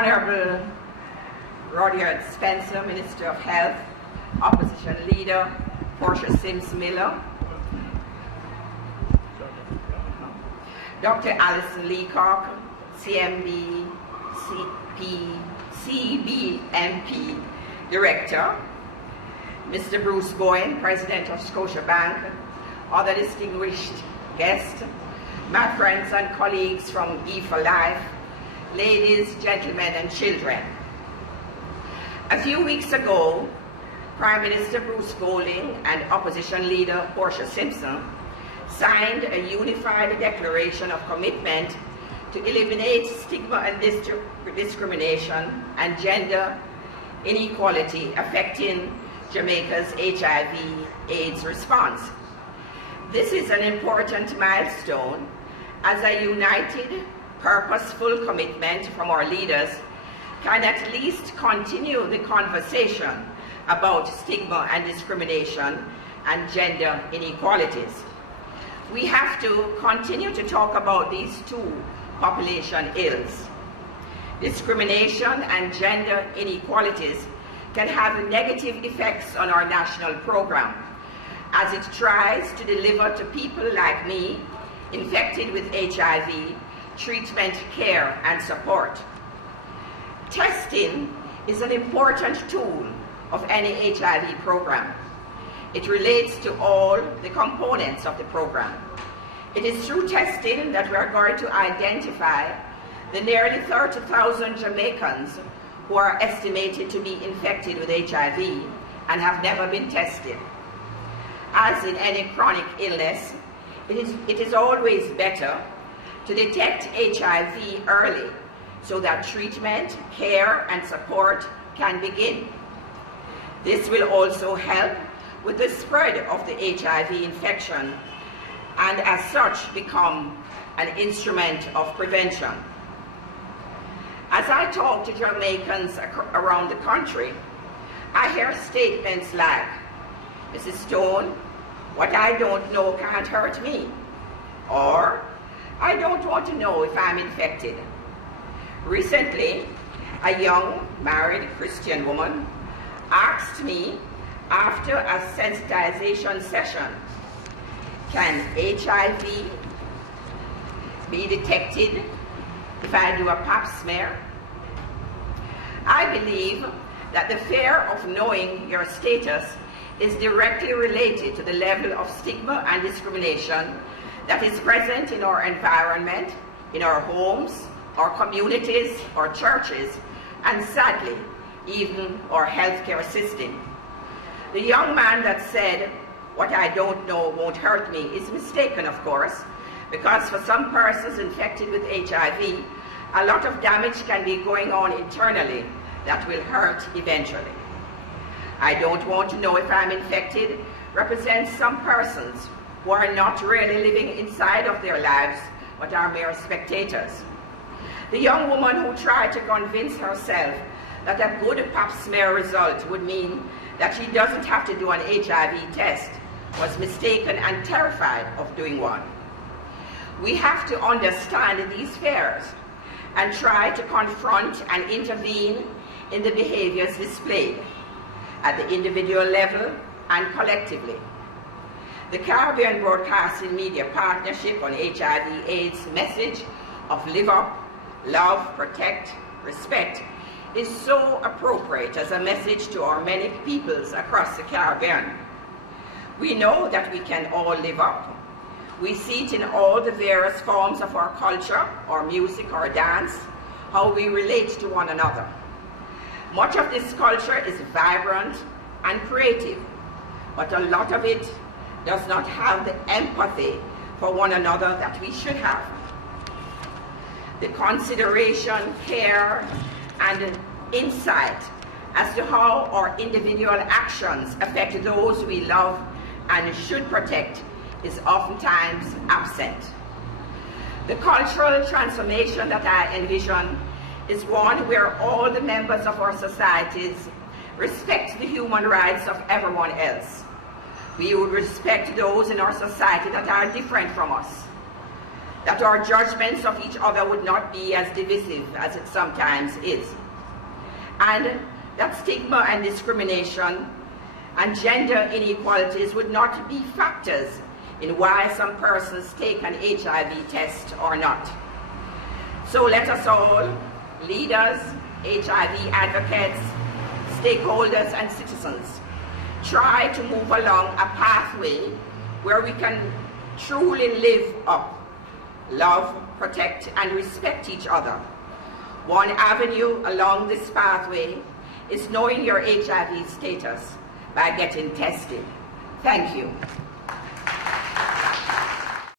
Honorable Rudyard Spencer, Minister of Health, Opposition Leader Portia Sims Miller, Dr. Alison Leacock, CMB, CBMP Director, Mr. Bruce Bowen, President of Scotiabank, other distinguished guests, my friends and colleagues from E for Life, ladies, gentlemen, and children. A few weeks ago, Prime Minister Bruce Golding and Opposition Leader Portia Simpson signed a unified declaration of commitment to eliminate stigma and discrimination and gender inequality affecting Jamaica's HIV/AIDS response. This is an important milestone as a united, purposeful commitment from our leaders can at least continue the conversation about stigma and discrimination and gender inequalities. We have to continue to talk about these two population ills. Discrimination and gender inequalities can have negative effects on our national program as it tries to deliver to people like me infected with HIV treatment, care, and support. Testing is an important tool of any HIV program. It relates to all the components of the program. It is through testing that we are going to identify the nearly 30,000 Jamaicans who are estimated to be infected with HIV and have never been tested. As in any chronic illness, it is always better to detect HIV early so that treatment, care, and support can begin. This will also help with the spread of the HIV infection and as such become an instrument of prevention. As I talk to Jamaicans around the country, I hear statements like, "Mrs. Stone, what I don't know can't hurt me," or "I don't want to know if I'm infected." Recently, a young married Christian woman asked me after a sensitization session, "Can HIV be detected if I do a pap smear?" I believe that the fear of knowing your status is directly related to the level of stigma and discrimination that is present in our environment, in our homes, our communities, our churches, and sadly, even our healthcare system. The young man that said, "What I don't know won't hurt me," is mistaken, of course, because for some persons infected with HIV, a lot of damage can be going on internally that will hurt eventually. "I don't want to know if I'm infected" represents some persons who are not really living inside of their lives, but are mere spectators. The young woman who tried to convince herself that a good pap smear result would mean that she doesn't have to do an HIV test was mistaken and terrified of doing one. We have to understand these fears and try to confront and intervene in the behaviors displayed at the individual level and collectively. The Caribbean Broadcasting Media Partnership on HIV/AIDS message of live up, love, protect, respect is so appropriate as a message to our many peoples across the Caribbean. We know that we can all live up. We see it in all the various forms of our culture, our music, our dance, how we relate to one another. Much of this culture is vibrant and creative, but a lot of it does not have the empathy for one another that we should have. The consideration, care, and insight as to how our individual actions affect those we love and should protect is oftentimes absent. The cultural transformation that I envision is one where all the members of our societies respect the human rights of everyone else. We would respect those in our society that are different from us. that our judgments of each other would not be as divisive as it sometimes is, and that stigma and discrimination and gender inequalities would not be factors in why some persons take an HIV test or not. So let us all, leaders, HIV advocates, stakeholders, and citizens, try to move along a pathway where we can truly live up, love, protect, and respect each other. One avenue along this pathway is knowing your HIV status by getting tested. Thank you.